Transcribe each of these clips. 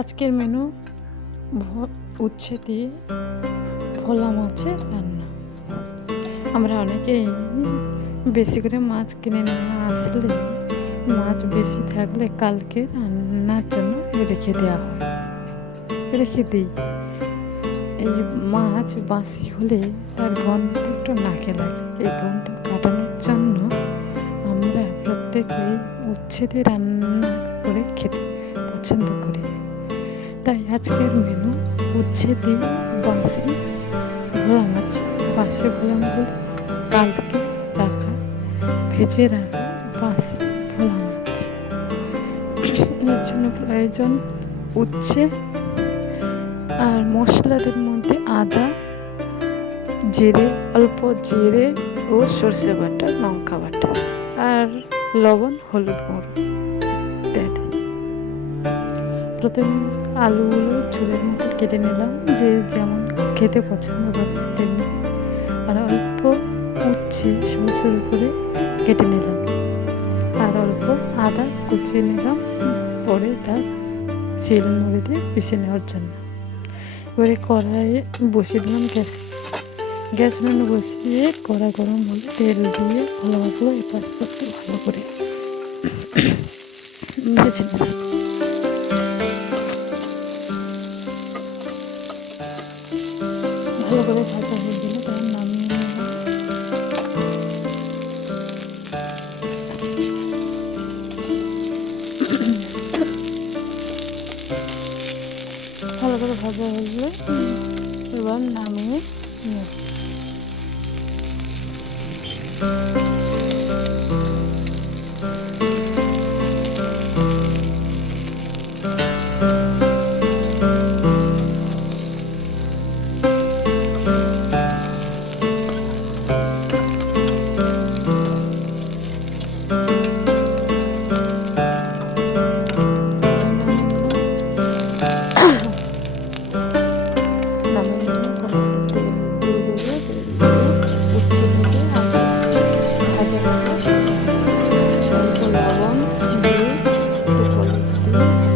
আজকের মেনু উচ্ছে দিয়ে ভোলা মাছের রান্না। আমরা অনেকেই বেশি করে মাছ কিনে নিয়ে আসলে মাছ বেশি থাকলে কালকে রান্নার জন্য রেখে দেওয়া হয়। রেখে দিই। এই মাছ বাসি হলে তার গন্ধ একটু নাকে লাগে। এই গন্ধ কাটানোর জন্য আমরা প্রত্যেকেই উচ্ছে দিয়ে রান্না করে খেতে পছন্দ করি। তাই আজকের মেনু উচ্ছে দিয়ে বাসি ভোলা মাছ বাসি মাছ কালকে রাখা ভেজে রাখা বাসি ভোলা মাছ এর জন্য প্রয়োজন উচ্ছে আর মশলাদের মধ্যে আদা, জিরে, অল্প জিরে ও সর্ষে বাটা, লঙ্কা বাটা আর লবণ, হলুদ গুঁড়ো। প্রথমে আলুগুলো ঝোলের মতো কেটে নিলাম, যে যেমন খেতে পছন্দ করে তেমনি। আর অল্প উচ্ছে সরু সরু করে কেটে নিলাম। আর অল্প আদা কুচিয়ে নিলাম, পরে তার শিল নোড়ে দিয়ে পিষে নেওয়ার জন্য। এবারে কড়াইয়ে বসিয়ে দিলাম গ্যাস। গ্যাস মেনু বসিয়ে কড়া গরম হলে তেল দিয়ে ভালো মতো এপাশ ভালো করে ভেজে নিলাম। ভালো করে ভাজা হয়ে গেলে তার নামিয়ে ভালো করে ভাজা হয়ে গেলে। এবার নামিয়ে নেব। হলুদ দিয়ে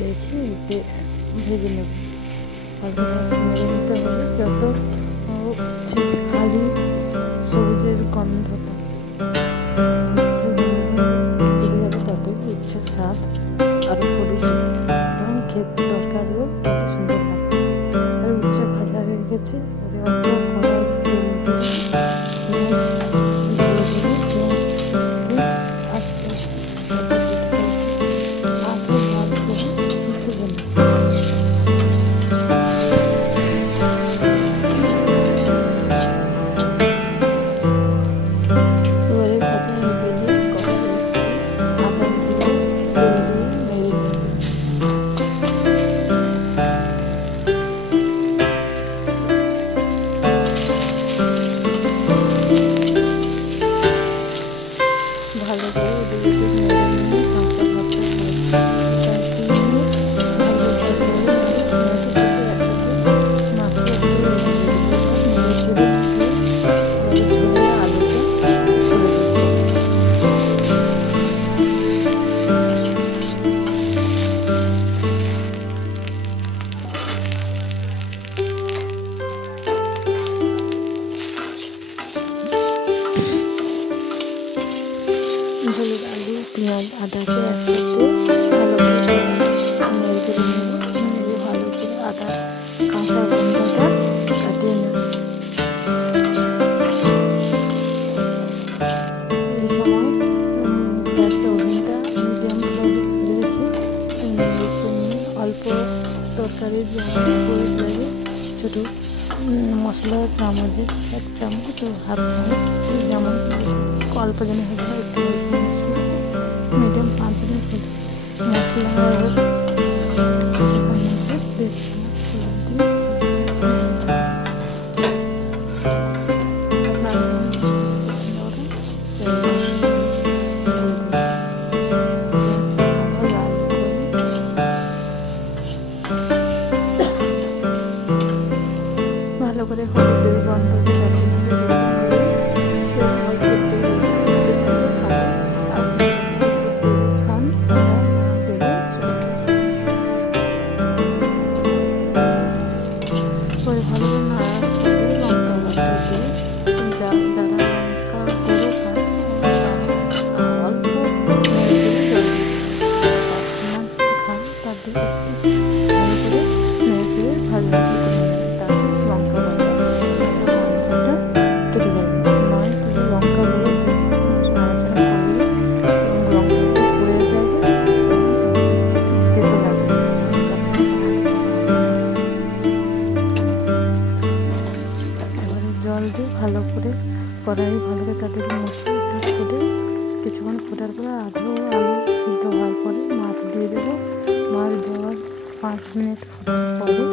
দেখি উল্টে ভেজে নেব। যত খালি সবুজের গন্ধটা। স্বাদ আরও পরিচিত এবং খেতে আর উচ্ছে ভাজা হয়ে গেছে তরকারি হলুদ লাগে ছোটো মশলা, চামচে এক চামচ হাফ চামচ যেমন অল্প জনের হয়ে একটু মিডিয়াম পাঁচ জনের মশলা দিয়ে ভালো করে কড়াই ভালো করে চারদিকে মশলা ফুটে কিছুক্ষণ ফোটার পরে আলু আলু সিদ্ধ হওয়ার পরে মাছ দিয়ে দেবো। মাছ দেওয়ার পাঁচ মিনিট পরে